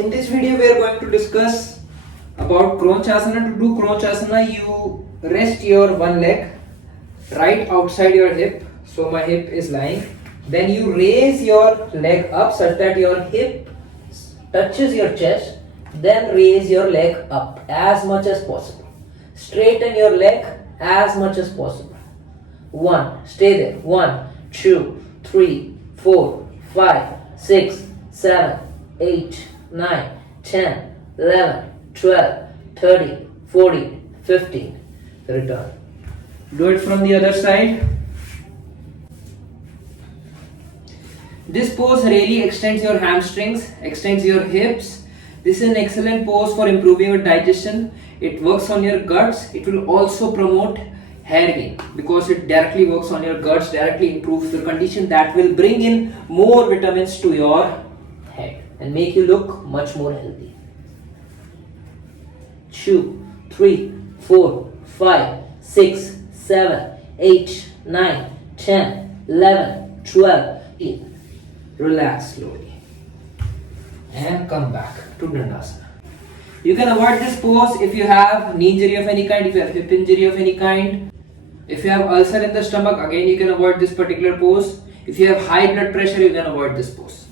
In this video, we are going to discuss about kronchasana. To do kronchasana, you rest your one leg right outside your hip. So my hip is lying. Then you raise your leg up such that your hip touches your chest. Then raise your leg up as much as possible. Straighten your leg as much as possible. 1, stay there. 1, 2, 3, 4, 5, 6, 7, 8, 9, 10, 11, 12, 13, 14, 15. Return. Do it from the other side. This pose really extends your hamstrings, extends your hips. This is an excellent pose for improving your digestion. It works on your guts. It will also promote hair gain because it directly works on your guts, directly improves the condition. That will bring in more vitamins to your head and make you look much more healthy. 2, 3, 4, 5, 6, 7, 8, 9, 10, 11, 12, 13. Relax slowly and come back to Dandasana. You can avoid this pose if you have knee injury of any kind, if you have hip injury of any kind. If you have ulcer in the stomach, again you can avoid this particular pose. If you have high blood pressure, you can avoid this pose.